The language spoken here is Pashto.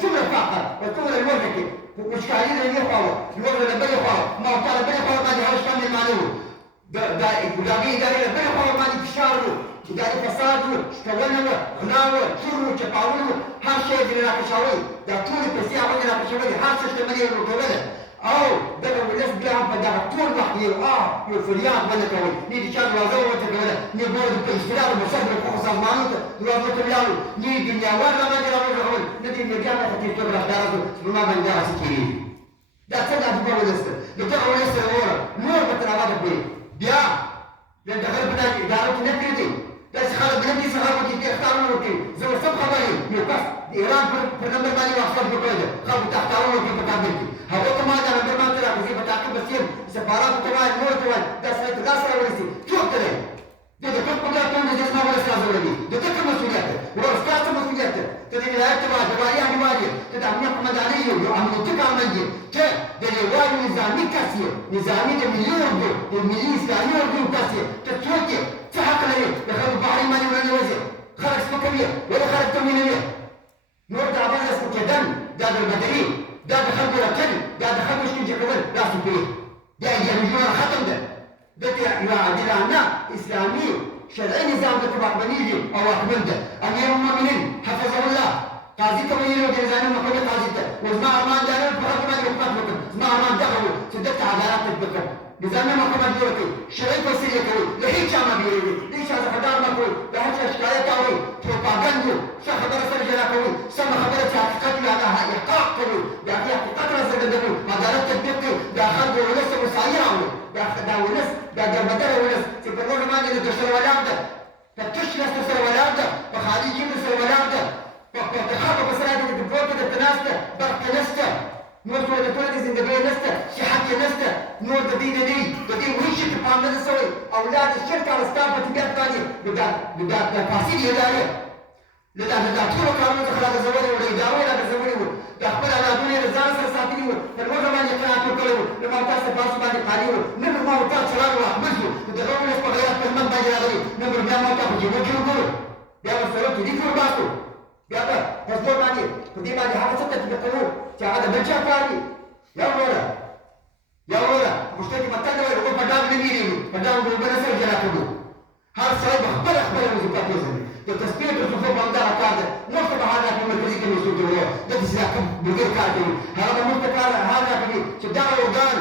څومره فقر او څومره لوږه کې وچکالي له یوې خوا وه، لوږه له بلې خوا وه، موقع له بلې خوا باندې هغه شپه مېلمانه وو، د ګلابي ادارې له بلې خوا باندې فشار وو، اداري فساد وو، شکونه وه، غلا وه، چور وو، چپاول وو، هر شی یې ځینې راکشوئ، دا ټولې پیسې هغوی یې راکشولې، هر څه شتمني یې لوټوله. او دغه ولس بیا هم په دغه ټول وخت یو فریاد ونه کوئ، نه د چا دروازه وټکوله، نه ګوره د اشتراک د مصرف د حقوقو سازمانونو ته دروازو ته ولاړو، نه یې دنیاوال راباندې راوغږول، نه د میډیا نه تکلیفتوب راښکاره کړو چې په ما باندې دغسې کېږي. دا څنګه عجیبه ولس ده. د دغه ولس سره وګوره نور به تر هغه پورې بیا د دغه په داسې ادارو کې نه پرېږدي، داسې خلک نه دي څه خلکو کې اختارونه ورکوي. زه ورته خبر یم یو کس د ایران پر نمبر باندې واکسن جوړ کړی دی، خلکو ته اختارونه ورکوي په کابل کې. هغو ته ما دا نمبر ما ته راکړي، په تعقیب به سیم سفاراتو ته وایي، نورو ته وایي، دا سړی ته دا سره ورسي څوک ته دی؟ دی د کوم قدرت ته دی زما ولس راځولی، د ده څه مسؤلیت دی؟ ورور ستا څه مسؤلیت دی؟ ته د ولایت ته وایي، د والي انډیوال یې، ته د امنیت قمندانۍ یې، یو امنیتي کارمند یې، ته د یووالي نظامي کس یې، نظامي د ملي اردو د ملي اسلامي اردو کس یې، ته څوک یې؟ څه حق لرې د خلکو په حریم باندې ورننوځې؟ خلک سپکوي، ولې خلک توهینوي؟ نور د عبادت سپکېدل دا د بدري، دا د خلکو رټل، دا د خلکو شکنجه کول، دا سپکوي، دا ایډیالوژي ختم ده. دلته یو عادلانه اسلامي شرعي نظام دلته واکمنېږي او واکمن ده. امیر المؤمنین حفظه الله قاضي ته ویلي وو د نظامي محکمې قاضي ته، و زما ارمان دا نه په خلکو باندې حکومت وکړم، زما ارمان دغه و چې دلته عدالت تطبیق کړم، نظامي محکمه جوړه کړئ، شرعي فیصلې کوئ، له هېڅ چا مه بیروئ، د هېڅ چا څخه ډار مه کوئ، د هر چا شکایت اورئ، پروپاګنډ و، ښه خبره سره جلا کوئ، سمه خبره چې حقیقت وي هغه احقاق کوئ، د هغې حقیقت راڅرګندوئ، عدالت تطبیق کړئ، د خلکو ولس ته مسایي راوړئ، دا ولس دا ګربدره ولس چې په نورو باندې د سره ولاړ ده، په تش نسته سره ولاړ ده، په خالي جیبو سره ولاړ ده، په خلکو په سره د پروتو درته ناسته، برق ته نسته، نور ټول د ټولې د زندګۍ نسته، صحت یې نسته، نور د دې ویشي ته پام نه ده سوی، اولاد یې شرک او ستا په طبیعت باندې د فاسدې ادارې له دا ټولو کارونو څخه راګرځولي وو، له ادارو یې راګرځولي وو، د خپل اولادونه یې له ځان سره ساتلي وو، په لوږه باندې قناعت ورکړی وو، له ما تاسو ته باسو باندې قانع وو، نن ما ورته څراغ واحمد شو، د دغه ولس په غیرت په هلمند باندې راغلي، نن به بیا ما ته په جېبو کې وګورو، بیا ورسره تودي کې ورباسو، بیا به په زور باندې په دې باندې هغه څه تطبیق کوو چې هغه د بل چا کار وي. یا وروره پښتو کې متل دی وایي اوبه په ډانګ نه ویرېږي، په ډانګ به اوبه نه سره جلا کړو. هر سړی به خپله وظیفه پېژني. د تسبیح د صفو به همدغه کار دی. موږ ته به حال راکوي مرکزي کمیسیون ته ووایو دلته چې دا کوم بزرګ کار کوي، هغه به موږ ته حال راکوي چې دغه ارګان